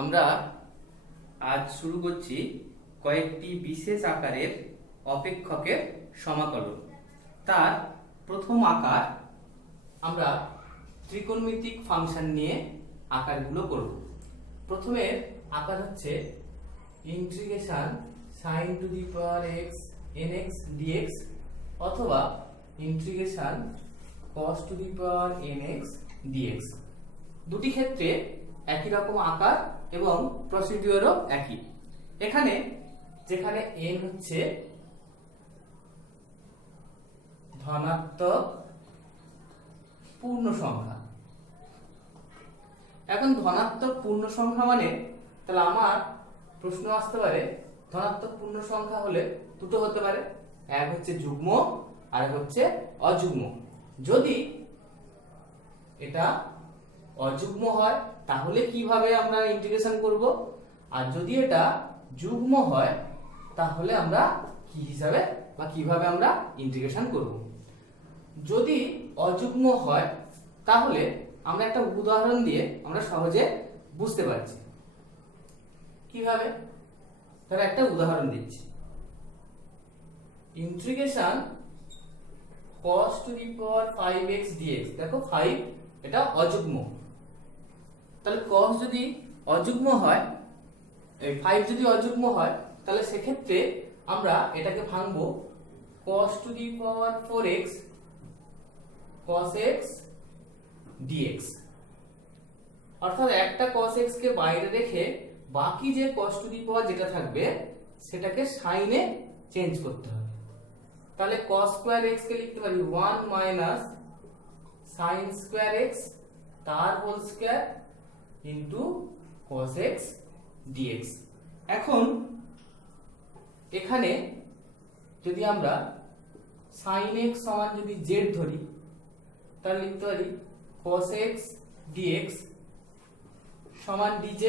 আমরা আজ শুরু করছি কয়েকটি বিশেষ আকারের অপেক্ষকের সমাকলন। তার প্রথম আকার আমরা ত্রিকোণমিতিক ফাংশন নিয়ে আকারগুলো করব। প্রথমের আকার হচ্ছে integration sin two the power x nx dx অথবা integration cos to the power nx dx। দুটি ক্ষেত্রে একই রকম আকার এবং প্রসিডিউরও একই। এখানে যেখানে n হচ্ছে ধনাত্মক পূর্ণ সংখ্যা। এখন ধনাত্মক পূর্ণ সংখ্যা মানে তাহলে আমার প্রশ্ন আসতে পারে ধনাত্মক পূর্ণ সংখ্যা হলে দুটো হতে পারে, এক হচ্ছে যুগ্ম আর এক হচ্ছে অযুগ্ম। যদি এটা অযুগ্ম হয় তাহলে কিভাবে আমরা ইন্টিগ্রেশন করব, আর যদি এটা যুগ্ম হয় তাহলে আমরা কি হিসাবে বা কিভাবে আমরা ইন্টিগ্রেশন করব। যদি অযুগ্ম হয় তাহলে আমরা একটা উদাহরণ দিয়ে আমরা সহজে বুঝতে পারছি কিভাবে। তাহলে একটা উদাহরণ দিচ্ছি, integration cos to the power 5x dx। দেখো 5 এটা অযুগ্ম, তাহলে cos যদি অযুগ্ম হয়, এই 5 যদি অযুগ্ম হয় তাহলে সেক্ষেত্রে আমরা এটাকে ভাঙবো cos to the power 4x cos x dx। অর্থাৎ একটা cos x কে বাইরে রেখে বাকি যে cos টু দি পাওয়ার যেটা থাকবে সেটাকে sin এ চেঞ্জ করতে হবে। তাহলে cos স্কয়ার x কে লিখতে পারি 1 মাইনাস sin স্কয়ার x তার whole square into cos x dx। এখন এখানে যদি আমরা sin x সমান যদি z ধরি তাহলে লিখতে পারি cos x dx সমান dz।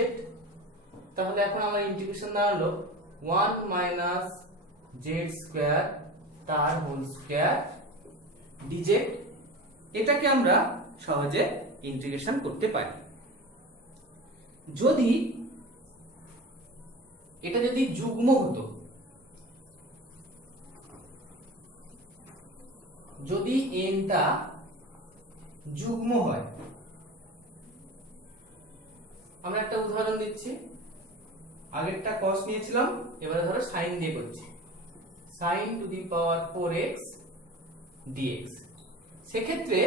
তাহলে এখন আমরা ইন্টিগ্রেশন দাঁড়ালো 1 মাইনাস z স্কয়ার তার হোল স্কয়ার dz। এটাকে আমরা সহজে ইন্টিগ্রেশন করতে পারি। যদি এটা যদি যুগ্ম হতো, যদি n টা যুগ্ম হয়, আমরা একটা উদাহরণ দিচ্ছি। আগেরটা cos নিয়েছিলাম, এবারে ধরো sin দিয়ে করছি, sin two the power 4x dx। সেক্ষেত্রে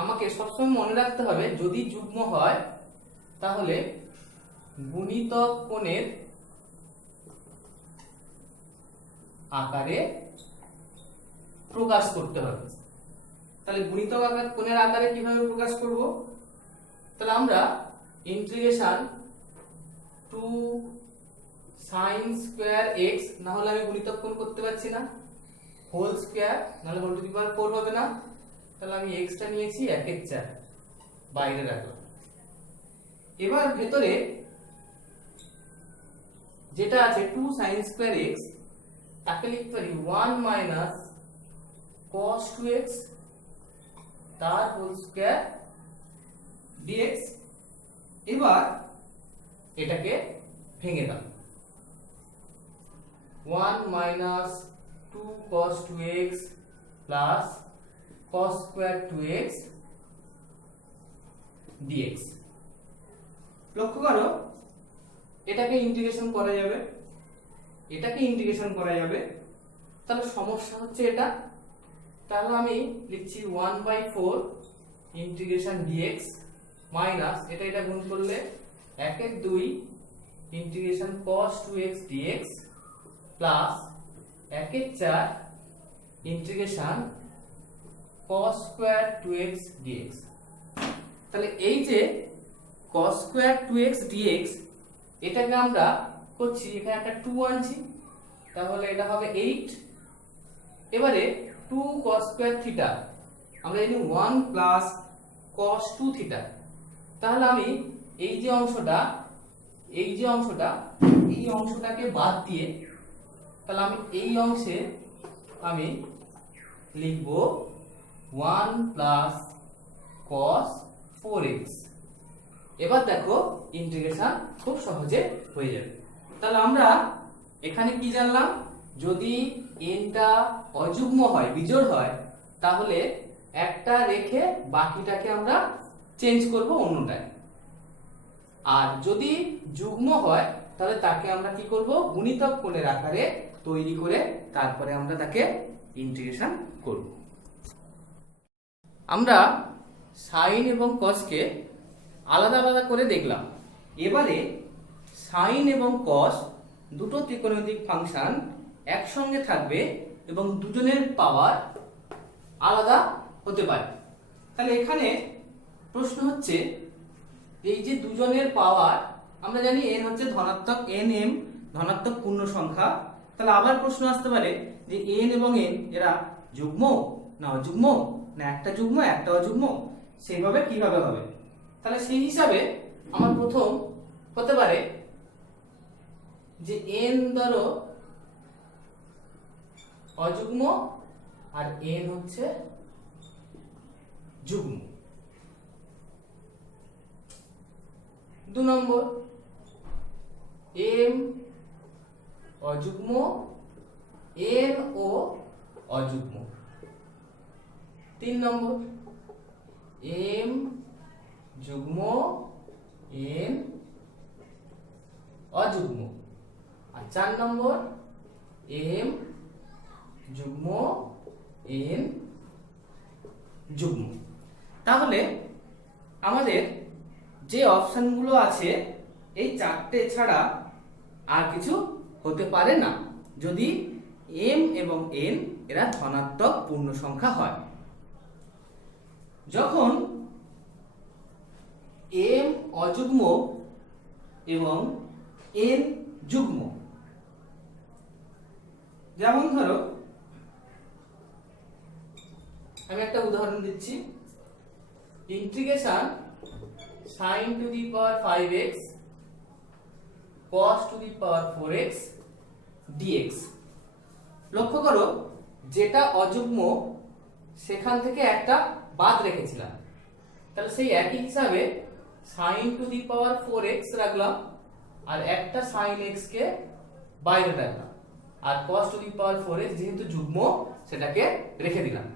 আমাকে সবসময় মনে রাখতে হবে যদি যুগ্ম হয় তাহলে গুণিতক কোণের আকারে প্রকাশ করতে হবে। তাহলে গুণিতক কোণের আকারে কিভাবে প্রকাশ করব, তাহলে আমরা ইন্টিগ্রেশন 2 sin স্কয়ার x, না হলে আমি গুণিতক কোণ করতে পারছি না, হোল স্কয়ার না হলে হোল টু দি পাওয়ার 4 হবে না। তাহলে আমি x টা নিয়েছি 1 এর 4 বাইরে রাখলাম। এবার ভেতরে যেটা আছে 2 sin স্কয়ার x তাকে লিখতে পারি 1 মাইনাস cos 2x তার হোল স্কয়ার dx। এবার এটাকে ভেঙে দাও, 1 minus 2 cos 2x plus cos square 2x dx। লক্ষ্য করো এটাকে ইন্টিগ্রেশন করা যাবে, এটাকে ইন্টিগ্রেশন করা যাবে। তাহলে সমস্যা হচ্ছে এটা, তাহলে আমি লিখছি 1/4 ইন্টিগ্রেশন dx মাইনাস এটা গুণ করলে 1 এর 2 integration cos 2x dx plus 1 এর 4 integration cos square 2x dx। তাহলে এই যে cos স্কয়ার 2x dx এটাকে আমরা করছি, এখানে একটা 2 আনছি, তাহলে এটা হবে 8। এবারে 2 cos স্কয়ার থিটা আমরা জানি 1 প্লাস cos 2 থিটা। তাহলে আমি এই যে অংশটাকে বাদ দিয়ে তাহলে আমি এই অংশে আমি লিখব 1 প্লাস cos 4x। এবার দেখো ইন্টিগ্রেশন খুব সহজে হয়ে যাবে। তাহলে আমরা এখানে কি জানলাম, যদি nটা অযুগ্ম হয়, বিজোড় হয়, তাহলে একটা রেখে বাকিটাকে আমরা চেঞ্জ করব অন্যটায়। আর যদি যুগ্ম হয় তাহলে তাকে আমরা কি করব, গুণিতক কোণের আকারে তৈরি করে তারপরে আমরা তাকে ইন্টিগ্রেশন করব। আমরা সাইন এবং কসকে আলাদা আলাদা করে দেখলাম। এবারে সাইন এবং কস দুটো ত্রিকোণমিতিক ফাংশন একসঙ্গে থাকবে এবং দুজনের পাওয়ার আলাদা হতে পারে। তাহলে এখানে প্রশ্ন হচ্ছে, এই যে দুজনের পাওয়ার, আমরা জানি n হচ্ছে ধনাত্মক, m ধনাত্মক পূর্ণ সংখ্যা। তাহলে আবার প্রশ্ন আসতে পারে যে n এবং n এরা যুগ্ম না অযুগ্ম, না একটা যুগ্ম একটা অযুগ্ম, সেইভাবে কিভাবে হবে। তাহলে সেই হিসাবে আমার প্রথম হতে পারে যে n ধরো অযুগ্ম আর n হচ্ছে যুগ্ম। 2 নম্বর, m অযুগ্ম, n ও অযুগ্ম। 3 নম্বর, m যুগ্ম, n অযুগ্ম। আর 4 নম্বর, m যুগ্ম, n যুগ্ম। তাহলে আমাদের যে অপশনগুলো আছে এই চারটে ছাড়া আর কিছু হতে পারে না, যদি m এবং n এরা ধনাত্মক পূর্ণ সংখ্যা হয়। যখন m অযুগ্ম এবং n যুগ্ম, যেমন ধরো আমি একটা উদাহরণ দিচ্ছি, integration sin to the power 5x cos to the power 4x dx। লক্ষ্য করো, যেটা অযুগ্ম সেখান থেকে একটা বাদ রেখেছিলাম, তাহলে সেই একই হিসাবে sin to the power 4x রাখলাম আর একটা sin x কে বাইরে রাখলাম, আর cos to the power 4x যেহেতু যুগ্ম সেটাকে রেখে দিলাম।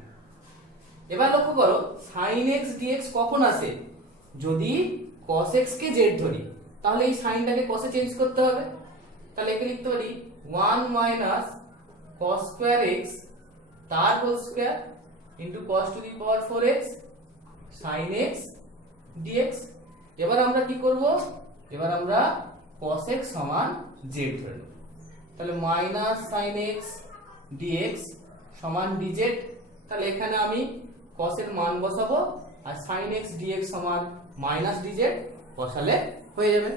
এবার লক্ষ্য করো, sin x dx কখন আসে, যদি cos x কে z ধরি, তাহলে এই সাইনটাকে cos এ চেঞ্জ করতে হবে। তাহলে একে লিখতে পারি 1 মাইনাস cos স্কয়ার x তার whole square into cos to the power 4x sin x dx। এবার আমরা কি করব, এবার আমরা cos x সমান z ধরে নেব। তাহলে মাইনাস sin x dx সমান dz। তাহলে এখানে আমি cos এর মান বসাবো আর sin x dx সমান মাইনাস dz বসালে হয়ে যাবে।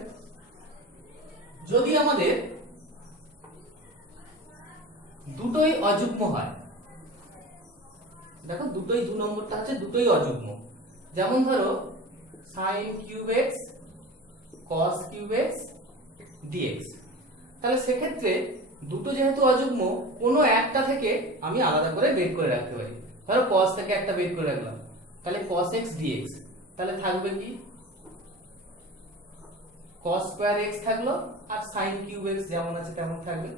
যদি আমাদের দুটোই অযুগ্ম হয়, দেখো দুটোই 2 নম্বরটা আছে দুটোই অযুগ্ম, যেমন ধরো sin cube x cos cube x dx। তাহলে সেক্ষেত্রে দুটো যেহেতু অযুগ্ম, কোনো একটা থেকে আমি আলাদা করে বের করে রাখতে পারি। ধরো cos থেকে একটা বের করে রাখলাম, তাহলে cos x dx, তাহলে থাকবে কি cos স্কয়ার x থাকলো আর sin কিউব x যেমন আছে তেমন থাকবে।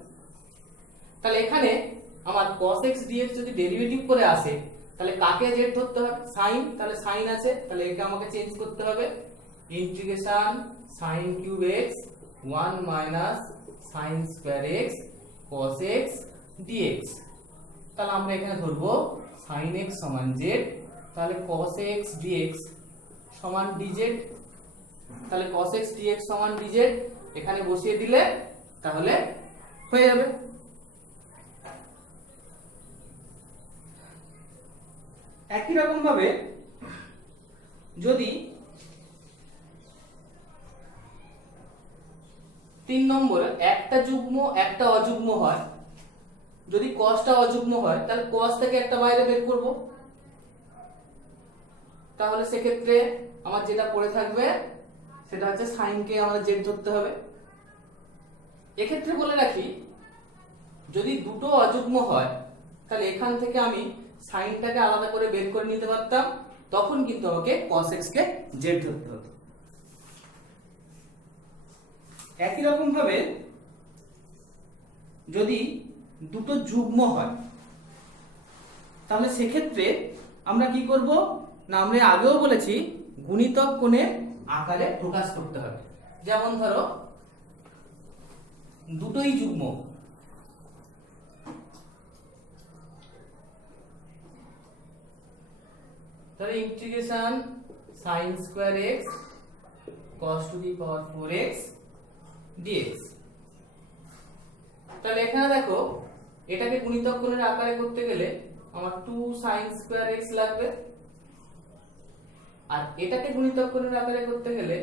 তাহলে এখানে আমার cos x dx যদি ডেরিভেটিভ করে আসে, তাহলে কাকে z ধরতে হবে, sin। তাহলে sin আছে, তাহলে একে আমাকে চেঞ্জ করতে হবে, integration sin cube x 1 minus sin square x cos x dx। তাহলে আমরা এখানে ধরবো sin x সমান z, তাহলে cos x dx সমান dz। তাহলে cos x dx সমান dz এখানে বসিয়ে দিলে তাহলে হয়ে যাবে। একই রকম ভাবে যদি 3 নম্বরে একটা যুগ্ম একটা অযুগ্ম হয়, যদি cosটা অযুগ্ম হয় তাহলে cos থেকে একটা বাইরে বের করব, তাহলে সেক্ষেত্রে আমার যেটা পড়ে থাকবে সেটা হচ্ছে sin কে আমাদের z ধরতে হবে। এক্ষেত্রে বলে রাখি, যদি দুটো অযুগ্ম হয় তাহলে এখান থেকে আমি সাইনটাকে আলাদা করে বের করে নিতে পারতাম, তখন কিন্তু আমাকে cos x কে z ধরতে হতো। একই রকম ভাবে যদি দুটো যুগ্ম হয় তাহলে সেক্ষেত্রে আমরা কি করব না, আমরা আগেও বলেছি গুণিতক কোণের আকারে প্রকাশ করতে হবে। যেমন ধরো দুটোই যুগ্ম, তাহলে integration sin square x cos to the power 4x dx। তাহলে এখানে দেখো এটাকে গুণিতক কোণের আকারে করতে গেলে আমার 2 sin স্কয়ার x লাগবে, আর এটাকে গুণিতক কোণের আকারে করতে গেলে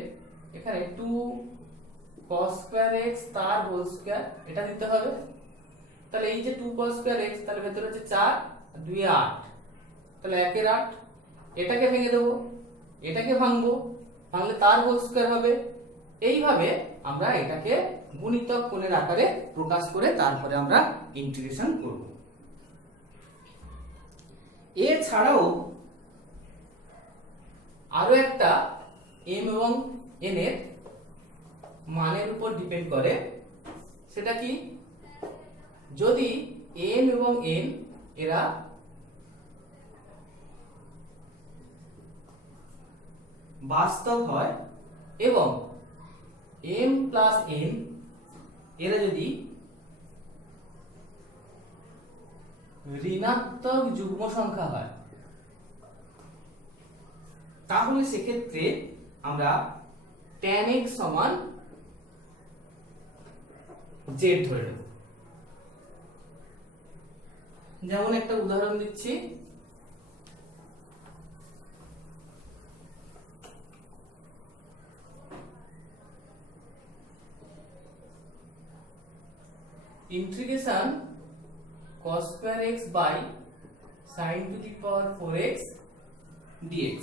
এখানে 2 cos স্কয়ার x তার হোল স্কয়ার এটা দিতে হবে। তাহলে এই যে 2 cos স্কয়ার x, তাহলে ভেতরে হচ্ছে 4 আর 2 এ 8, তাহলে 1 এর 8। এটাকে ভেঙে দেবো, এটাকে ভাঙবো, ভাঙলে তার হোল স্কয়ার হবে। এইভাবে আমরা এটাকে গুণিতক কোণের আকারে প্রকাশ করে তারপরে আমরা ইন্টিগ্রেশন করব। এছাড়াও আরো একটা m এবং n এর মানের উপর ডিপেন্ড করে, সেটা কি, যদি m এবং n এরা বাস্তব হয় এবং m প্লাস n এরা যদি ঋণাত্মক যুগ্ম সংখ্যা হয় তাহলে সেক্ষেত্রে আমরা tan x সমান z ধরে নেব। যেমন একটা উদাহরণ দিচ্ছি, integration cos square x by sin to the power 4x dx।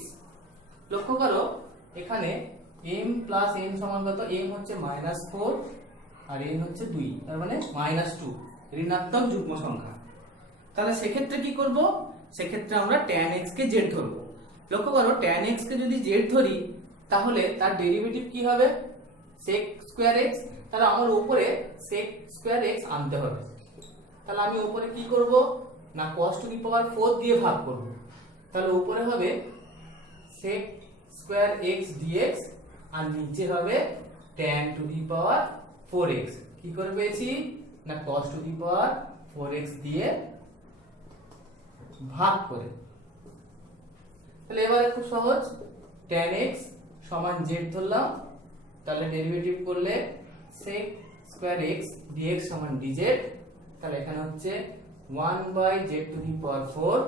লক্ষ্য করো এখানে m প্লাস n সমান কত, m হচ্ছে -4 আর n হচ্ছে 2, তার মানে -2 ঋণাত্মক যুগ্ম সংখ্যা। তাহলে সেক্ষেত্রে কি করব, সেক্ষেত্রে আমরা tan x কে z ধরব। লক্ষ্য করো tan x কে যদি z ধরি তাহলে তার ডেরিভেটিভ কি হবে, sec স্কয়ার x। তাহলে আমার উপরে sec স্কয়ার x আনতে হবে। তাহলে আমি উপরে কি করব না cos টু দি পাওয়ার 4 দিয়ে ভাগ করব। তাহলে উপরে হবে sec স্কয়ার x dx আর নিচে হবে tan two the power 4x। কি করে পেয়েছি না cos to the power 4x দিয়ে ভাগ করে। তাহলে এবারে খুব সহজ, tan x সমান z ধরলাম, তাহলে ডেরিভেটিভ করলে sec স্কয়ার x dx সমান dz। তাহলে এখানে হচ্ছে 1/z two the power 4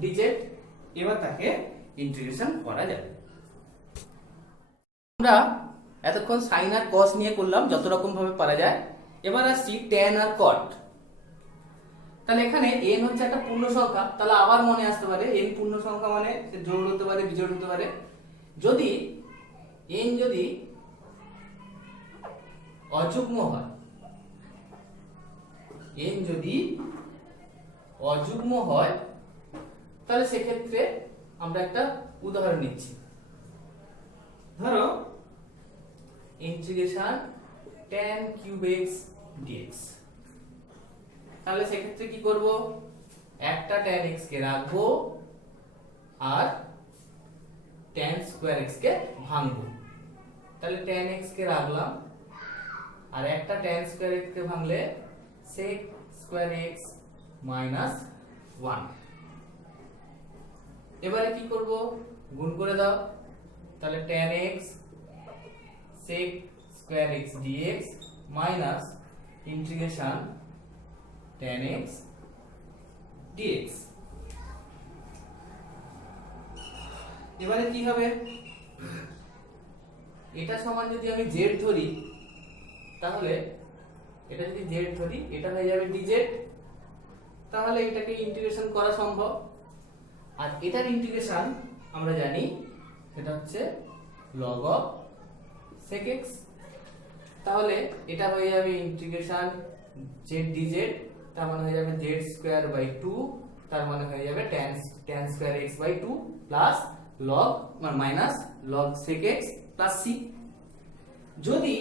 dz। এবার তাকে ইন্টিগ্রেশন করা যাবে। আমরা এতক্ষণ sin আর cos নিয়ে করলাম যত রকম ভাবে পারা যায়। এবার আসছি tan আর cot। তাহলে এখানে n হচ্ছে একটা পূর্ণ সংখ্যা, তাহলে আবার মনে আসতে পারে n পূর্ণ সংখ্যা মানে সে জোড় হতে পারে বিজোড় হতে পারে। যদি n যদি অযুগ্ম হয়, n যদি অযুগ্ম হয় তাহলে সেক্ষেত্রে আমরা একটা উদাহরণ নিচ্ছি। ধরো integration tan cube x dx। তাহলে সেক্ষেত্রে কি করব, একটা tan x কে রাখবো আর tan স্কয়ার x কে ভাঙবো। তাহলে tan x কে রাখলাম আর একটা tan স্কয়ার x কে ভাঙলে sec স্কয়ার x মাইনাস 1। এবারে কি করব, গুণ করে দাও। তাহলে tan x sec square x dx minus integration tan x dx। এবারে কি হবে, এটা সমান যদি আমি z ধরি তাহলে এটা যদি z ধরি এটা হয়ে যাবে dz। তাহলে এটাকে ইন্টিগ্রেশন করা সম্ভব। আর এটার ইন্টিগ্রেশন আমরা জানি সেটা হচ্ছে log of sec x। তাহলে এটা হয়ে যাবে ইন্টিগ্রেশন z dz, তার মানে হয়ে যাবে z স্কয়ার বাই 2, তার মানে হয়ে যাবে tan square x by 2 plus log minus log sec x plus c। যদি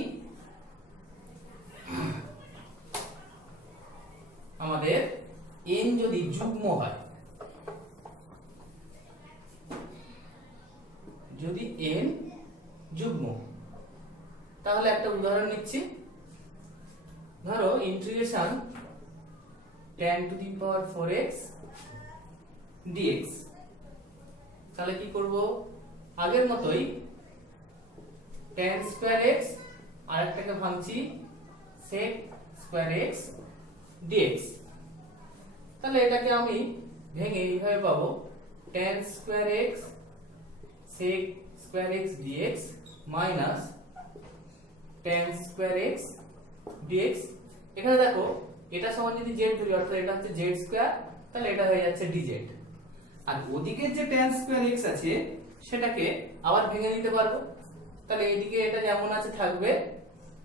যুগ্ম হয়, যদি n যুগ্ম, তাহলে একটা উদাহরণ নিচ্ছি। ধরো integration tan two the power 4x dx, তাহলে কি করব, আগের মতোই tan স্কয়ার x আর একটাকে ভাঙছি sec স্কয়ার x dx। তাহলে এটাকে আমি ভেঙে এইভাবে পাবো tan square x sec square x dx minus tan square x dx। এখানে দেখো এটা সমান যদি z ধরি, অর্থাৎ এটা হচ্ছে z স্কয়ার, তাহলে এটা হয়ে যাচ্ছে dz। আর ওদিকের যে tan স্কয়ার x আছে সেটাকে আবার ভেঙে নিতে পারবো, তাহলে এইদিকে এটা যেমন আছে থাকবে,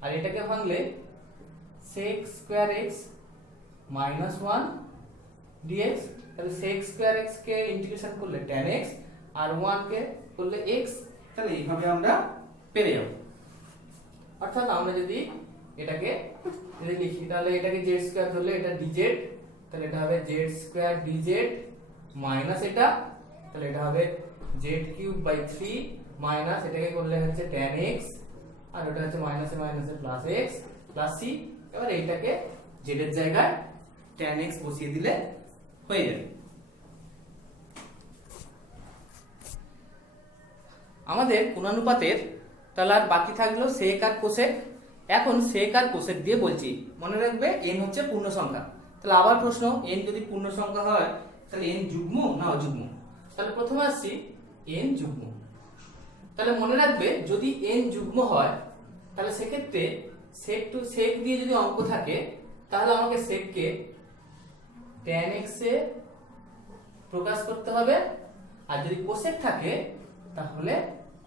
আর এটাকে ভাঙলে sec square x minus 1 dx, তাহলে sec স্কয়ার x কে ইন্টিগ্রেশন করলে tan x আর 1 কে করলে x, তাহলে এইভাবে আমরা পেয়ে যাব। অর্থাৎ আমরা যদি এটাকে লিখি, তাহলে এটাকে z স্কয়ার ধরলে এটা dz, তাহলে এটা হবে z স্কয়ার dz মাইনাস এটা, তাহলে এটা হবে z কিউব বাই 3 মাইনাস এটাকে করলে হচ্ছে tan x, আর ওটা হচ্ছে মাইনাসে মাইনাসে প্লাস x প্লাস c। এবার এইটাকে z এর জায়গায় tan x বসিয়ে দিলে হয়ে যাবে। আমাদের কোণানুপাতের তাহলে আর বাকি থাকলো সেক আর কোসেক। এখন সেক আর কোসেক দিয়ে বলছি, মনে রাখবে n হচ্ছে পূর্ণ সংখ্যা। তাহলে আবার প্রশ্ন, n যদি পূর্ণ সংখ্যা হয় তাহলে n যুগ্ম না অযুগ্ম? তাহলে প্রথমে আসছি n যুগ্ম। তাহলে মনে রাখবে যদি n যুগ্ম হয় তাহলে সেক্ষেত্রে সেক টু সেক দিয়ে যদি অঙ্ক থাকে তাহলে আমাকে সেককে tan x এ প্রকাশ করতে হবে, আর যদি কোসেক থাকে তাহলে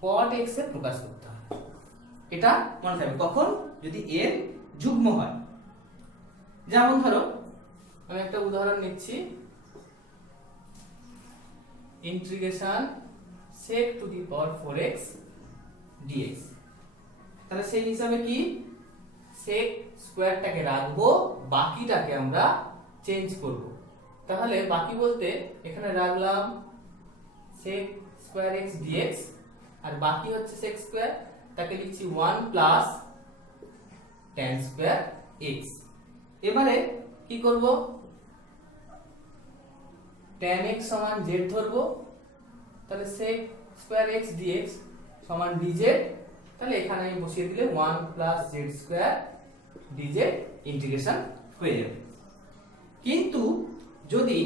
cot x এ প্রকাশ করতে হবে। এটা মনে থাকবে কখন, যদি n যুগ্ম হয়। যেমন ধরো আমি একটা উদাহরণ নিচ্ছি, integration sec two the power 4x dx। তাহলে সেই হিসাবে কি sec স্কয়ারটাকে রাখবো, বাকিটাকে আমরা চেঞ্জ করব। তাহলে বাকি বলতে এখানে রাখলাম sec স্কয়ার x dx, আর বাকি হচ্ছে sec স্কয়ার, তাকে লিখছি 1 প্লাস tan স্কয়ার x। এবারে কি করব, tan x সমান z ধরবো, তাহলে sec স্কয়ার x dx সমান dz। তাহলে এখানে আমি বসিয়ে দিলে 1 plus z square dz integration হয়ে যাবে। কিন্তু যদি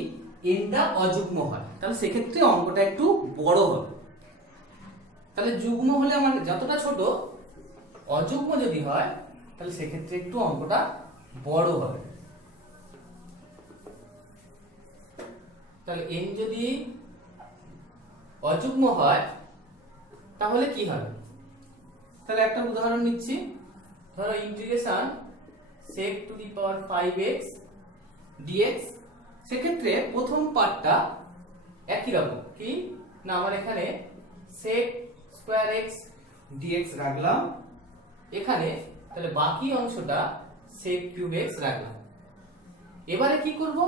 nটা অযুগ্ম হয় তাহলে সেক্ষেত্রে অঙ্কটা একটু বড় হবে। তাহলে যুগ্ম হলে আমার যতটা ছোট, অযুগ্ম যদি হয় তাহলে সেক্ষেত্রে একটু অঙ্কটা বড় হবে। তাহলে n যদি অযুগ্ম হয় তাহলে কি হবে, তাহলে একটা উদাহরণ নিচ্ছি। ধরো integration sec two the power 5x dx। সেক্ষেত্রে প্রথম পার্টটা একই রকম, কি না আমার এখানে sec স্কয়ার x dx রাখলাম এখানে, তাহলে বাকি অংশটা sec কিউব x রাখলাম। এবারে কি করব,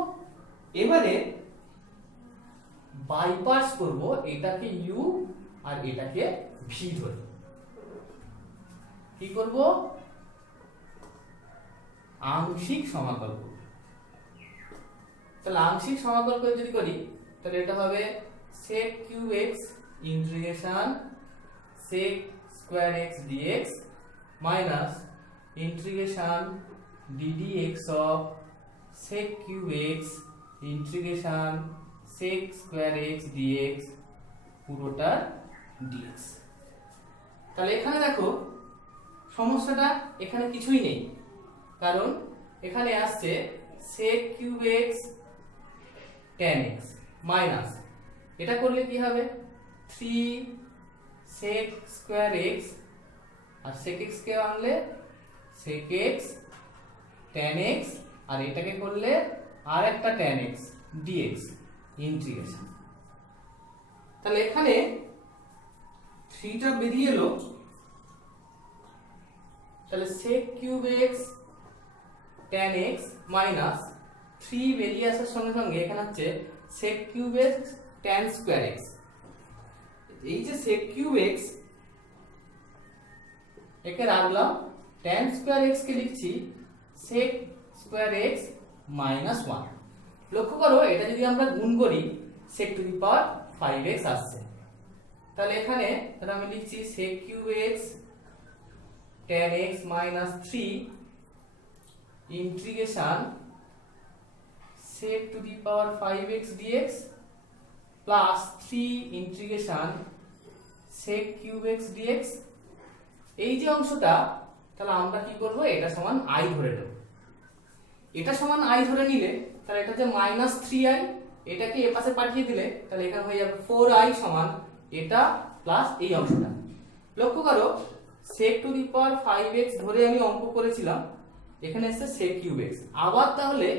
এবারে বাইপাস করব, এটাকে u আর এটাকে v ধরে কি করব, আংশিক সমাকল করব। তাহলে আংশিক সমাকল করে যদি করি তাহলে এটা হবে sec cube x integration sec square x dx minus integration ddx of sec cube x integration sec square x dx পুরোটা dx। তাহলে এখানে দেখো সমস্যাটা এখানে কিছুই নেই, কারণ এখানে আসছে sec cube x tan x minus এটা করলে কি হবে 3 sec স্কয়ার x, আর sec x কে আনলে sec x tan x, আর এটাকে করলে আর একটা tan x dx ইন্টিগ্রেশন। তাহলে এখানে 3 টা বেরিয়ে এলো, তাহলে sec cube x tan x minus 3 বেরিয়ে আসার সঙ্গে সঙ্গে এখানে হচ্ছে sec cube x tan square x. এই যে sec কিউব এক্স একে রাখলাম, tan স্কয়ার এক্স কে লিখছি sec স্কয়ার এক্স মাইনাস 1। লক্ষ্য করো এটা যদি আমরা গুণ করি sec two the power 5x আসছে। তাহলে এখানে আমি লিখছি sec cube x tan x minus 3 integration sec two the power 5x dx plus 3 integration sec cube x dx। এই যে অংশটা তাহলে আমরা কি করব, এটা সমান i ধরে নেব। এটা সমান i ধরে নিলে তাহলে এটা যে মাইনাস 3i, এটাকে এ পাশে পাঠিয়ে দিলে তাহলে এখানে হয়ে যাবে 4i সমান এটা প্লাস এই অংশটা। লক্ষ্য করো sec two the power 5x ধরে আমি অঙ্ক করেছিলাম, এখানে এসে sec কিউব x। আবার তাহলে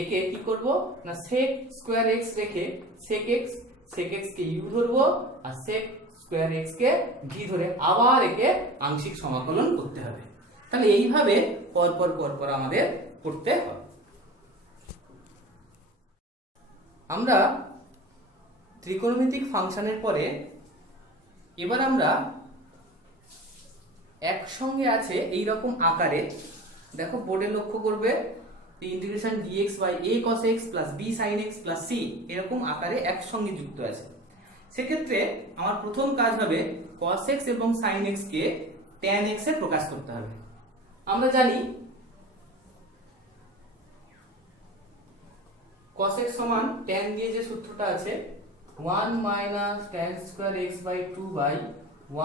একে কি করব না sec স্কয়ার x রেখে sec x কে u ধরবো আর sec স্কয়ার x কে v ধরে আবার একে আংশিক সমাকলন করতে হবে। তাহলে এইভাবে পর পর আমাদের করতে হবে। আমরা ত্রিকোণমিতিক ফাংশনের পরে এবার আমরা একসঙ্গে আছে এই রকম আকারে, দেখো বোর্ডে লক্ষ্য করবে integration dx by a cos x plus b sin x plus c এরকম আকারে একসঙ্গে যুক্ত আছে। সেক্ষেত্রে আমার প্রথম কাজ হবে cos x এবং sin x কে tan x এ প্রকাশ করতে হবে। আমরা জানি cos x সমান tan দিয়ে যে সূত্রটা আছে 1 minus tan square x by 2 by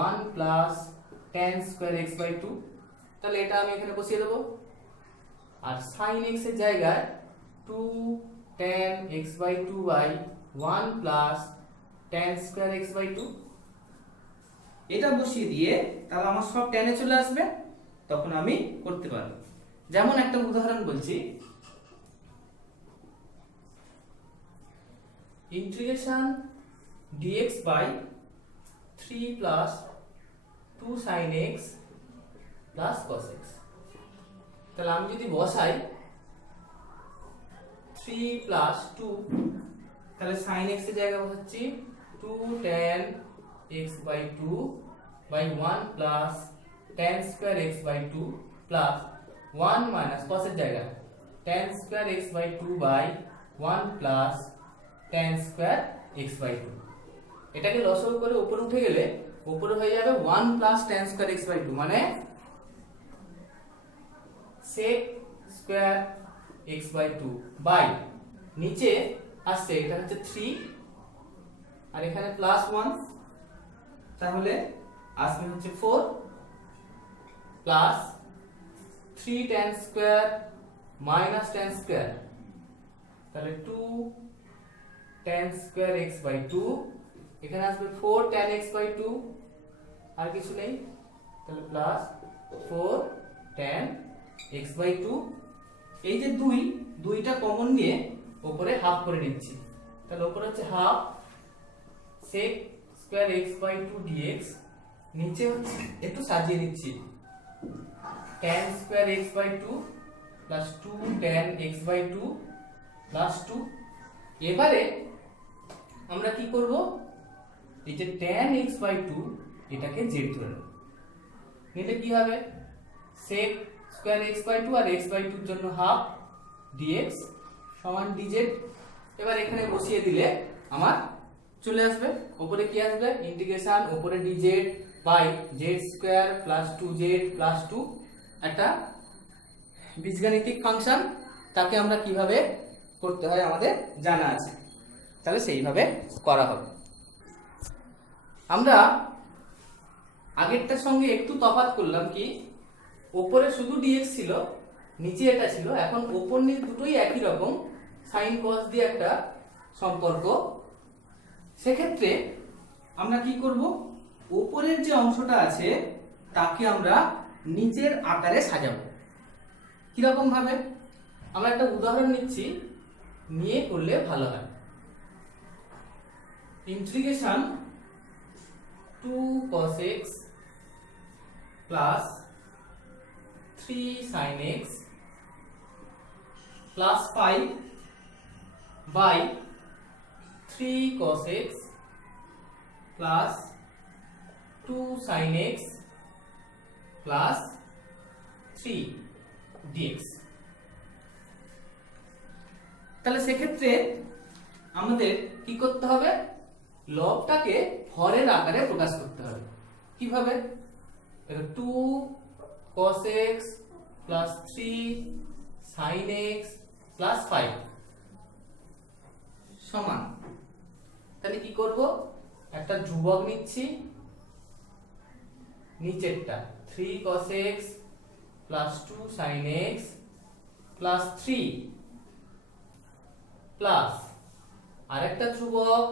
1 plus tan square x by 2। তাহলে এটা আমি এখানে বসিয়ে দেব। আর sin x এর জায়গায় 2 tan x by 2 by 1 plus tan square x by 2 এটা বসিয়ে দিয়ে তাহলে আমার সব tan এ চলে আসবে, তখন আমি করতে পারবো। যেমন একটা উদাহরণ বলছি, integration dx by 3 plus 2 sin x plus cos x। তাহলে আমি যদি বসাই 3 প্লাস 2 তাহলে sin x এর জায়গায় বসাচ্ছি 2 tan x by 2 by 1 plus tan square x by 2 plus 1 minus cos এর জায়গায় tan square x by 2 by 1 plus tan square x by 2। এটাকে লসাগু করে উপরে উঠে গেলে উপরে হয়ে যাবে 1 plus tan square x by 2 মানে sec square x by 2 by নিচে আসছে এটা হচ্ছে 3 আর এখানে প্লাস 1 তাহলে আসবে হচ্ছে 4 plus 3 tan square minus tan square তাহলে 2 tan স্কয়ার x বাই 2 এখানে আসবে 4 tan x বাই 2 আর কিছু নেই তাহলে প্লাস 4 tan x বাই 2। এই যে দুইটা কমন নিয়ে উপরে হাফ করে নিচ্ছি, তাহলে উপরে হচ্ছে half sec square x by 2 dx, নিচে হচ্ছে একটু সাজিয়ে দিচ্ছি tan square x by 2 plus 2 tan x by 2 plus 2। এবারে আমরা কি করব, এই যে tan x বাই 2 এটাকে z ধরে নেব, নিলে কি হবে sec স্কয়ার x বাই 2 আর x বাই 2 এর জন্য হাফ dx সমান dz। এবার এখানে বসিয়ে দিলে আমার চলে আসবে, উপরে কি আসবে ইন্টিগ্রেশন উপরে dz by z square plus 2z plus 2 একটা বীজগাণিতিক ফাংশন, তাকে আমরা কিভাবে করতে হয় আমাদের জানা আছে, তাহলে সেইভাবে করা হবে। আমরা আগেরটার সঙ্গে একটু তফাৎ করলাম কি, উপরে শুধু dx ছিল নিচে এটা ছিল, এখন উপর নিচ দুটোই একই রকম sin cos দিয়ে একটা সম্পর্ক। সেক্ষেত্রে আমরা কি করব, উপরের যে অংশটা আছে তাকে আমরা নিচের আকারে সাজাবো। কিরকম ভাবে, আমরা একটা উদাহরণ নিচ্ছি, নিয়ে করলে ভালো হয়। Integration 2 cos x plus 3 sin x plus 5 by 3 cos x plus 2 sin x plus 3 dx। তাহলে সেক্ষেত্রে আমাদের কি করতে হবে, লবটাকে হরের আকারে প্রকাশ করতে হবে। কিভাবে? 2 cos x plus 3 sin x plus 5 সমান, তাহলে কি করব, একটা ধ্রুবক নিচ্ছি, নিচেরটা 3 cos x plus 2 sin x plus 3 plus আরেকটা ধ্রুবক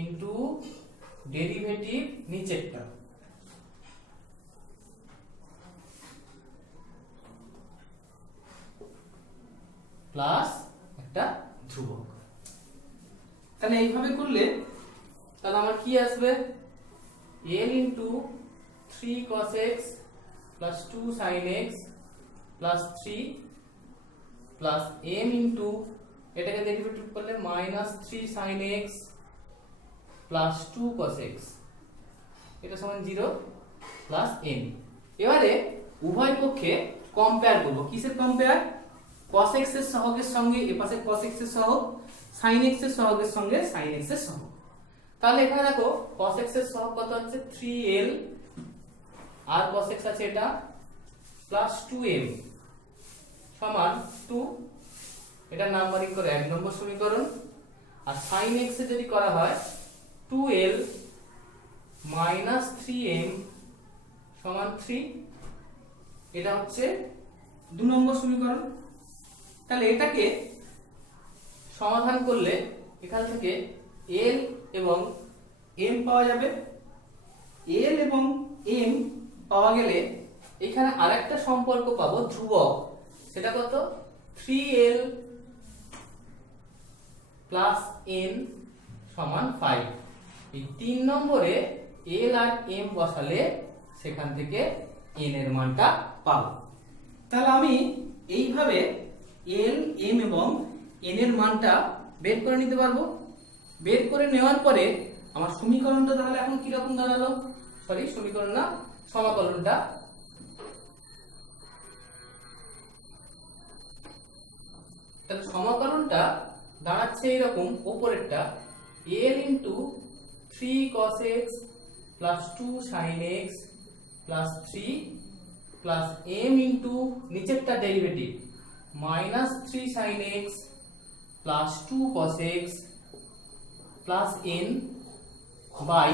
ইনটু ডেরিভেটিভ নিচেরটা প্লাস একটা ধ্রুবক। তাহলে এইভাবে করলে তাহলে আমার কি আসবে, l into 3 cos x plus 2 sin x plus 3 plus m into এটাকে ডেরিভেটিভ করলে minus 3 sin x plus 2 cos x, এটা সমান 0 প্লাস m। এবারে উভয় পক্ষে কম্পেয়ার করব। কিসের কম্পেয়ার? cos x এর সহগের সঙ্গে এপাশে cos x এর সহগ, sin x এর সহগের সঙ্গে sin x এর সহগ। তাহলে এখানে দেখো cos x এর সহগ কত হচ্ছে 3l, আর cos x আছে এটা প্লাস 2m সমান 2, এটা নাম্বারিং করে 1 নম্বর সমীকরণ। আর sin x এ যদি করা হয় 2l মাইনাস 3m সমান 3, এটা হচ্ছে 2 নম্বর সমীকরণ। তাহলে এটাকে সমাধান করলে এখান থেকে l এবং m পাওয়া যাবে। l এবং m পাওয়া গেলে এখানে আরেকটা সম্পর্ক পাবো ধ্রুবক, সেটা কত 3l প্লাস n সমান 5। এই 3 নম্বরে l আর m বসালে সেখান থেকে n এর মানটা পাবো। তাহলে আমি এইভাবে l, m এবং n এর মানটা বের করে নিতে পারবো। বের করে নেওয়ার পরে আমার সমীকরণটা তাহলে এখন কি রকম দাঁড়ালো, সমীকরণ না, সমাকলনটা তাহলে সমাকলনটা দাঁড়াচ্ছে এইরকম, উপরেরটা l into 3 cos x plus 2 sin x plus 3 plus m into নিচেরটা derivative minus 3 sin x plus 2 cos x plus n by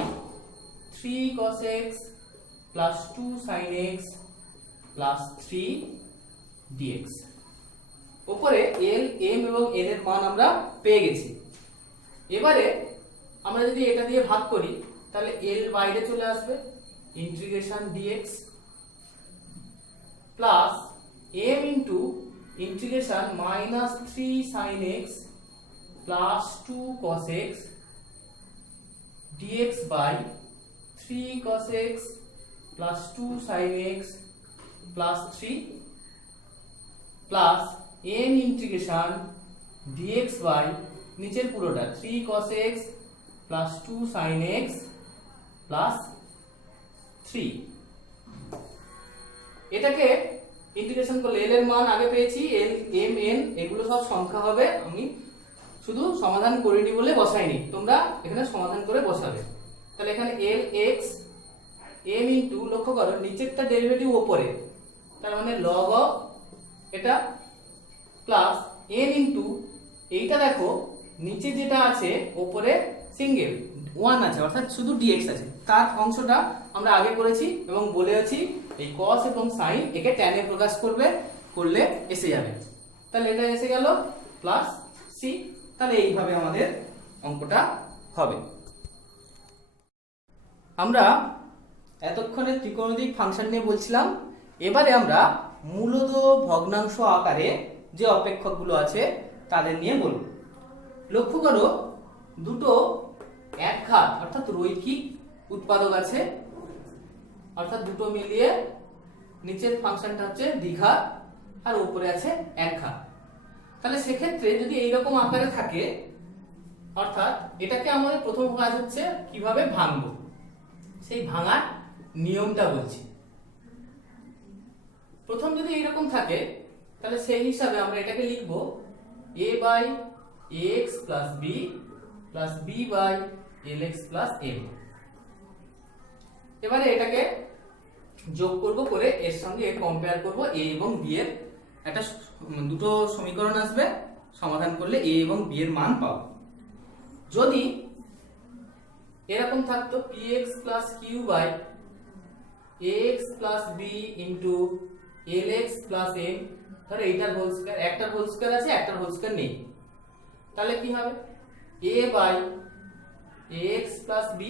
3 cos x plus 2 sin x plus 3 dx। উপরে l, m এবং n এর মান আমরা পেয়ে গেছি। এবারে আমরা যদি এটা দিয়ে ভাগ করি তাহলে l বাইরে চলে আসবে, integration dx plus m into integration minus 3 sin x plus 2 cos x dx by 3 cos x plus 2 sin x plus 3 plus m integration dx by নিচের পুরোটা 3 cos x plus 2 sin x plus 3। এটাকে integration করলে l এর মান আগে পেয়েছি, l, m, n এগুলো সব সংখ্যা হবে, আমি শুধু সমাধান করিনি বলে বসাইনি, তোমরা এখানে সমাধান করে বসাবে। তাহলে এখানে l x m ইনটু, লক্ষ্য করো নিচেরটা ডেরিভেটিভ উপরে, তার মানে log অফ এটা প্লাস n ইনটু এইটা দেখো নিচে যেটা আছে উপরে সিঙ্গেল 1 আছে, অর্থাৎ শুধু dx আছে, তার অংশটা আমরা আগে করেছি এবং বলেছি এই cos এবং sin একে tan এ প্রকাশ করলে এসে যাবে। তাহলে এটা এসে গেল প্লাস c। তাহলে এইভাবে আমাদের অঙ্কটা হবে। আমরা এতক্ষণে ত্রিকোণমিতিক ফাংশন নিয়ে বলছিলাম, এবারে আমরা মূলদ ভগ্নাংশ আকারে যে অপেক্ষকগুলো আছে তাদের নিয়ে বলব। লক্ষ্য করো দুটো একঘাত অর্থাৎ রৈখিক উৎপাদক আছে, অর্থাৎ দুটো মিলিয়ে নিচের ফাংশনটা হচ্ছে দ্বিঘাত আর উপরে আছে একঘাত। তাহলে সেক্ষেত্রে যদি এইরকম আকারে থাকে অর্থাৎ এটাকে আমাদের প্রথম কাজ হচ্ছে কিভাবে ভাঙবো, সেই ভাঙার নিয়মটা বলছি। প্রথম যদি এইরকম থাকে তাহলে সেই হিসাবে আমরা এটাকে লিখব a by ax plus b plus b by lx plus m। এবারে এটাকে যোগ করব, করে এর সঙ্গে কম্পেয়ার করব a এবং b এর একটা দুটো সমীকরণ আসবে, সমাধান করলে a এবং b এর মান পাবো। যদি এরকম থাকতো px plus q by ax plus b into lx plus m, ধরো এইটার হোল স্কয়ার, একটার হোল স্কয়ার আছে একটার হোল স্কয়ার নেই, তাহলে কি হবে a by ax plus b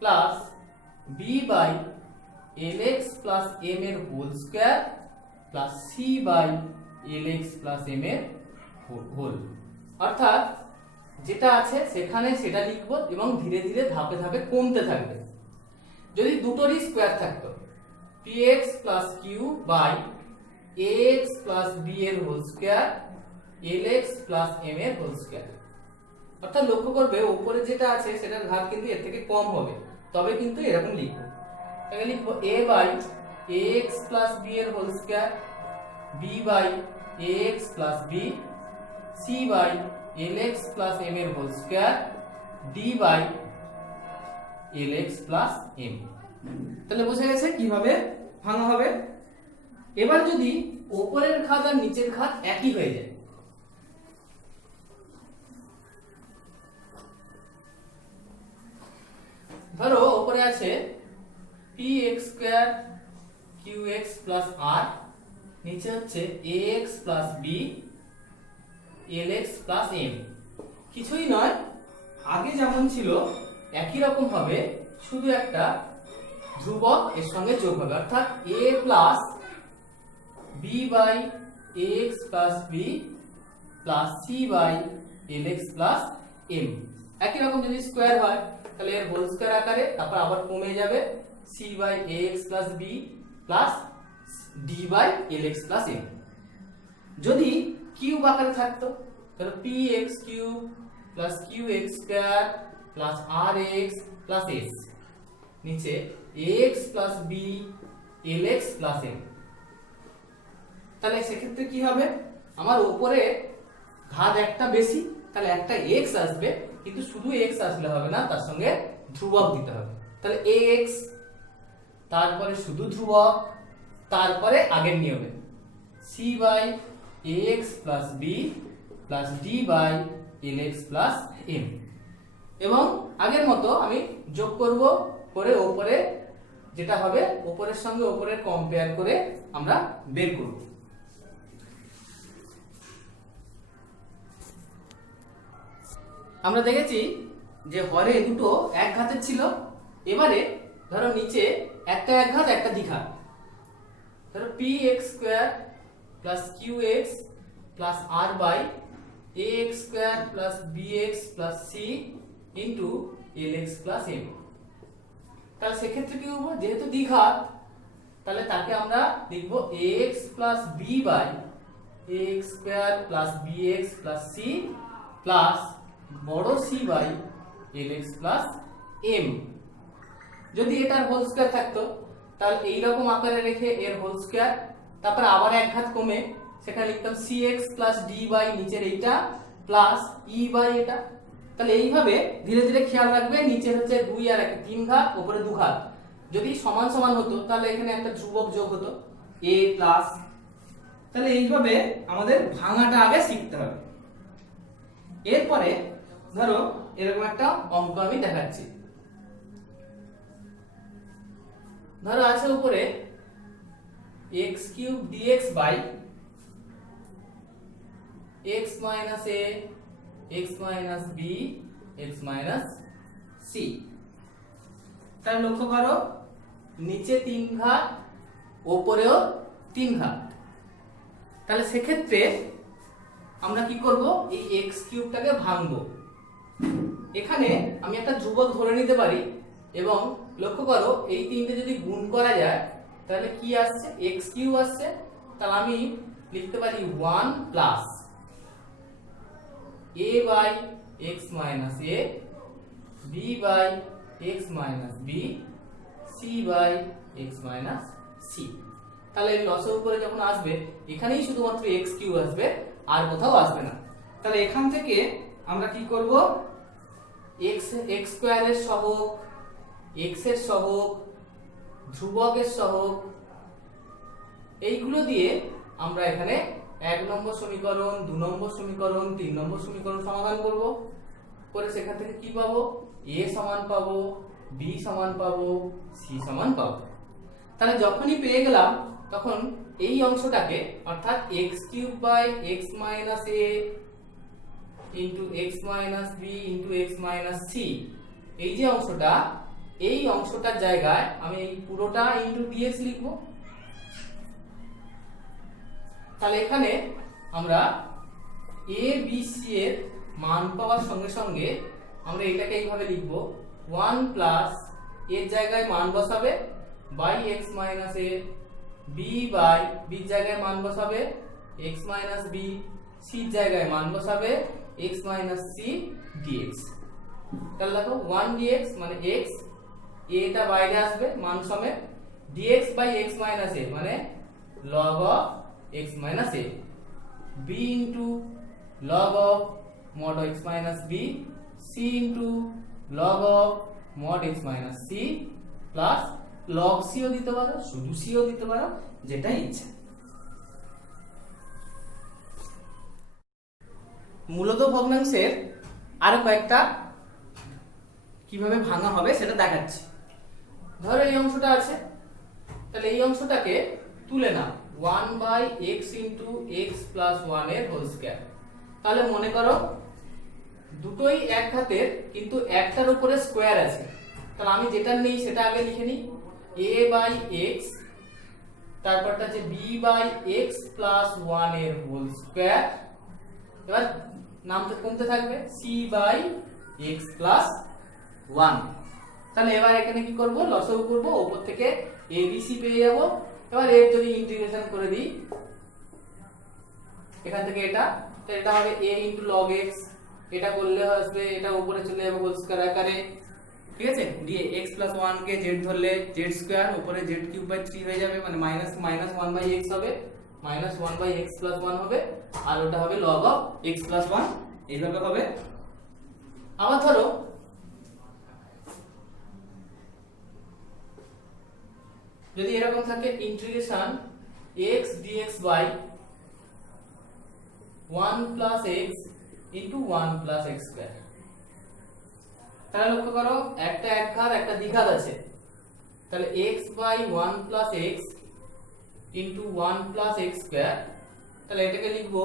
plus b by lx plus m এর whole square plus c by lx plus m এর হোল। অর্থাৎ যেটা আছে সেখানে সেটা লিখব এবং ধীরে ধীরে ধাপে ধাপে কমতে থাকবে। যদি দুটোরই স্কয়ার থাকতো px plus q by ax plus b এর whole square lx plus m এর হোল স্কয়ার, অর্থাৎ লক্ষ্য করবে উপরে যেটা আছে সেটার ঘাত কিন্তু এর থেকে কম হবে, তবে কিন্তু এরকম লিখবো। তাহলে লিখবো a by ax plus b এর whole square, b by ax plus b, c by lx plus m এর whole square, d by lx plus m। তাহলে বোঝা গেছে কিভাবে ভাঙা হবে। এবার যদি উপরের ঘাত আর নিচের ঘাত একই হয়ে যায়, ধরো উপরে আছে px square qx plus r, নিচে হচ্ছে ax plus b lx plus m। কিছুই নয়, আগে যেমন ছিল একই রকম হবে, শুধু একটা ধ্রুবক এর সঙ্গে যোগ হবে, অর্থাৎ a plus b by ax plus b plus c by lx plus m। একই রকম যদি স্কয়ার হয় তাহলে এর হোল স্কয়ার আকারে, তারপর আবার কমে যাবে c by ax plus b plus d by lx plus m। যদি কিউব আকারে থাকতো তাহলে px cube plus qx square plus rx plus s, নিচে ax plus b lx plus m। তাহলে সেক্ষেত্রে কি হবে, আমার উপরে ঘাত একটা বেশি, তাহলে একটা x আসবে, কিন্তু শুধু x আসলে হবে না, তার সঙ্গে ধ্রুবক দিতে হবে। তাহলে ax, তারপরে শুধু ধ্রুবক, তারপরে আগের নিয়মে c by ax plus b plus d by lx plus m, এবং আগের মতো আমি যোগ করব, করে উপরে যেটা হবে উপরের সঙ্গে উপরের কম্পেয়ার করে আমরা বের করব। আমরা দেখেছি যে হরে দুটো এক ঘাতের ছিল, এবারে ধরো নিচে একটা এক ঘাত একটা দ্বিঘাত, ধরো px square plus qx plus r by ax square plus bx plus c into lx plus m। তাহলে সেক্ষেত্রে কি হবে, যেহেতু দ্বিঘাত তাহলে তাকে আমরা লিখব ax plus b by ax square plus bx plus c plus বড় c by lx plus m। যদি এটার হোল স্কয়ার থাকতো তাহলে এই রকম আকারে রেখে এর হোল স্কয়ার, তারপর আবার এক ঘাত কমে সেখানে লিখতাম cx প্লাস d বাই নিচের এইটা প্লাস e বাই এটা। তাহলে এইভাবে ধীরে ধীরে খেয়াল রাখবে, নিচে হচ্ছে 2 আর 1 3 ঘাত, উপরে 2 ঘাত। যদি সমান সমান হতো তাহলে এখানে একটা ধ্রুবক যোগ হতো a প্লাস। তাহলে এইভাবে আমাদের ভাঙাটা আগে শিখতে হবে। এরপরে ধরো এরকম একটা অঙ্ক আমি দেখাচ্ছি। ধরো আছে উপরে x cube dx by x minus a x minus b x minus c। তাহলে লক্ষ্য করো নিচে 3 ঘাত, উপরেও 3 ঘাত। তাহলে সেক্ষেত্রে আমরা কি করব, এই x কিউবটাকে ভাঙবো। এখানে আমি একটা ধ্রুবক ধরে নিতে পারি, এবং লক্ষ্য করো এই তিনটে যদি গুণ করা যায় তাহলে কি আসছে, x কিউব আসছে। তাহলে আমি লিখতে পারি 1 plus a by x minus a, b by x minus b, c by x minus c। তাহলে লসের উপরে যখন আসবে এখানেই শুধুমাত্র x কিউব আসবে, আর কোথাও আসবে না। তাহলে এখান থেকে আমরা কি করব, x স্কয়ারের সহগ, x এর সহগ, ধ্রুবকের সহগ, এইগুলো দিয়ে আমরা এখানে 1 নম্বর সমীকরণ, 2 নম্বর সমীকরণ, 3 নম্বর সমীকরণ সমাধান করব। করে সেখান থেকে কি পাবো, a সমান পাবো, b সমান পাবো, c সমান পাবো। তাহলে যখনই পেয়ে গেলাম তখন এই অংশটাকে অর্থাৎ x cube by x minus a into x minus b into x minus c, এই যে অংশটা, এই অংশটার জায়গায় আমি এই পুরোটা ইন্টু dx লিখবো। তাহলে এখানে আমরা a b c এর মান পাওয়ার সঙ্গে সঙ্গে আমরা এটাকে এইভাবে লিখবো, 1 প্লাস এর জায়গায় মান বসাবে by x minus a, b by b এর জায়গায় মান বসাবে x মাইনাস b, c এর জায়গায় মান বসাবে x মাইনাস c dx। তাহলে দেখো 1 dx মানে x, a টা বাইরে আসবে মান সমেত, dx by x minus a মানে log of x minus a, b into log of mod x minus b, c into log of mod x minus c plus log c ও দিতে পারো, শুধু c ও দিতে পারো, যেটা ইচ্ছা। মূলত ভগ্নাংশের আরো কয়েকটা কিভাবে ভাঙা হবে সেটা দেখাচ্ছি। ধরো এই অংশটা আছে, তাহলে এই অংশটাকে তুলে নাও 1 by x into x plus 1 এর হোল স্কয়ার। তাহলে মনে করো দুটোই এক ঘাতের কিন্তু একটার উপরে স্কয়ার আছে, তাহলে আমি যেটা নেই সেটা আগে লিখে নিই, a বাই x, তারপরটা আছে b বাই x প্লাস 1 এর হোল স্কয়ার, এবার নামটা কমতে থাকবে c বাই x প্লাস 1। তাহলে এবার এখানে কি করব, লসাগু করব, উপর থেকে a b c পেয়ে যাব। এবার এর যদি ইন্টিগ্রেশন করে দিই এখান থেকে এটা, তো এটা হবে a log x, এটা করলে আসবে এটা উপরে চলে যাবে হোল স্কয়ার আকারে, ঠিক আছে। দিয়ে x 1 কে z ধরলে z স্কয়ার, উপরে z কিউব বাই 3 হয়ে যাবে, মানে মাইনাস 1 বাই x হবে, মাইনাস 1 বাই x প্লাস 1 হবে, আর ওটা হবে log of x প্লাস 1, এইভাবে হবে। আবার ধরো যদি এরকম থাকে integration x dx by 1 plus x into 1 plus x square. তাহলে লক্ষ্য করো একটা এক ঘাত একটা দ্বিঘাত আছে, তাহলে x by 1 plus x into 1 plus x square. তাহলে এটাকে লিখবো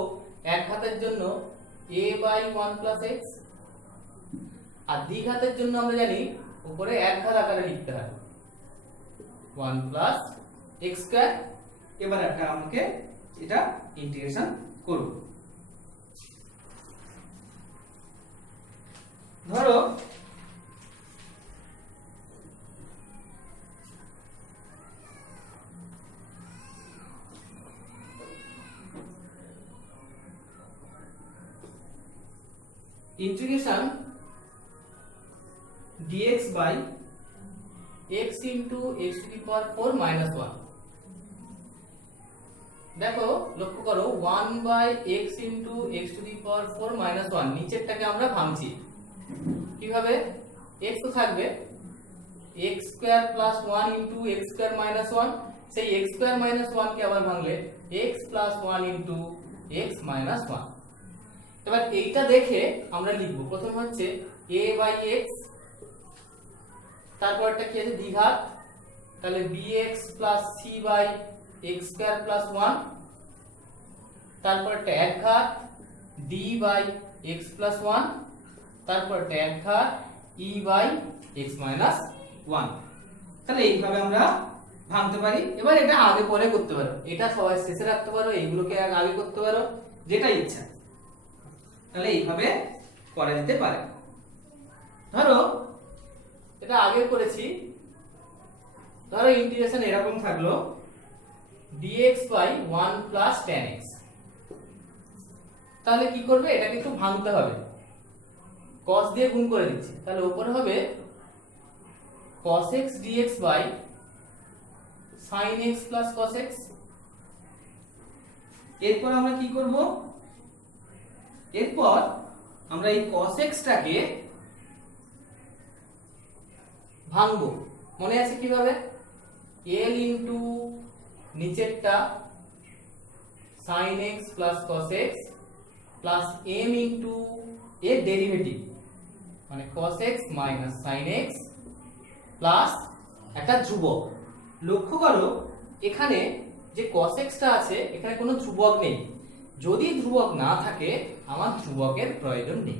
এক ঘাতের জন্য a বাই 1 প্লাস x, আর দ্বিঘাতের জন্য আমরা জানি উপরে এক ঘাত আকারে লিখতে হয় 1 প্লাস x স্কয়ার। এবার একটা আমাকে এটা ইন্টিগ্রেশন করব। ধরো integration dx by x into x to the power 4 minus 1। দেখো লক্ষ্য করো 1 by x into x to the power 4 minus 1, নিচেরটাকে আমরা ভাঙছি কিভাবে, x তো থাকবে x square plus 1 into x square minus 1, সেই x স্কয়ার মাইনাস 1 কে আবার ভাঙলে x plus 1 into x minus 1। এবার এইটা দেখে আমরা লিখব, প্রথম হচ্ছে a বাই x, তারপরটা কি আছে দ্বিঘাত, তাহলে bx plus c by x square plus 1, তারপরটা এক ঘাত d বাই x প্লাস 1, তারপরটা এক ঘাত e বাই x মাইনাস 1। তাহলে এইভাবে আমরা ভাঙতে পারি। এবার এটা আগে পরে করতে পারো, এটা সবাই শেষে রাখতে পারো, এইগুলোকে আগে করতে পারো, যেটা ইচ্ছা। তাহলে এইভাবে করা যেতে পারে। ধরো এটা আগে করেছি, ধরো ইন্টিগ্রেশন এরকম থাকলো dx by 1 plus tan x। তাহলে কি করবে, এটাকে একটু ভাঙতে হবে, cos দিয়ে গুণ করে দিচ্ছি, তাহলে উপরে হবে cos x dx by sin x plus cos x। এরপর আমরা কি করব, এরপর আমরা এই cos x টাকে ভাঙবো। মনে আছে কিভাবে, l ইনটু নিচেরটা sin x plus cos x plus m into এর ডেরিভেটিভ মানে cos x minus sin x plus একটা ধ্রুবক। লক্ষ্য করো এখানে যে cos x টা আছে এখানে কোনো ধ্রুবক নেই, যদি ধ্রুবক না থাকে আমার ধ্রুবকের প্রয়োজন নেই।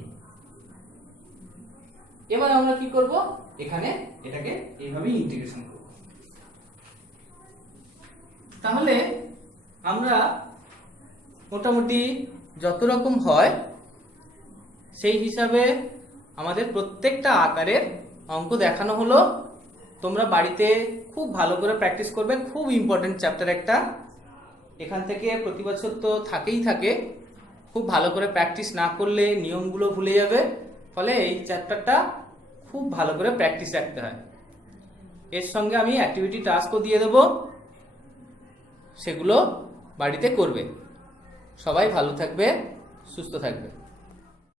এবার আমরা কি করব, এখানে এটাকে এইভাবে ইন্টিগ্রেশন করব। তাহলে আমরা মোটামুটি যত রকম হয় সেই হিসাবে আমাদের প্রত্যেকটা আকারের অঙ্ক দেখানো হলো। তোমরা বাড়িতে খুব ভালো করে প্র্যাকটিস করবেন, খুব ইম্পর্টেন্ট চ্যাপ্টার একটা, এখান থেকে প্রতি বছর তো থাকেই থাকে। খুব ভালো করে প্র্যাকটিস না করলে নিয়মগুলো ভুলে যাবে, ফলে এই চ্যাপ্টারটা খুব ভালো করে প্র্যাকটিস রাখতে হয়। এর সঙ্গে আমি অ্যাক্টিভিটি টাস্কও দিয়ে দেবো, সেগুলো বাড়িতে করবে। সবাই ভালো থাকবে, সুস্থ থাকবে।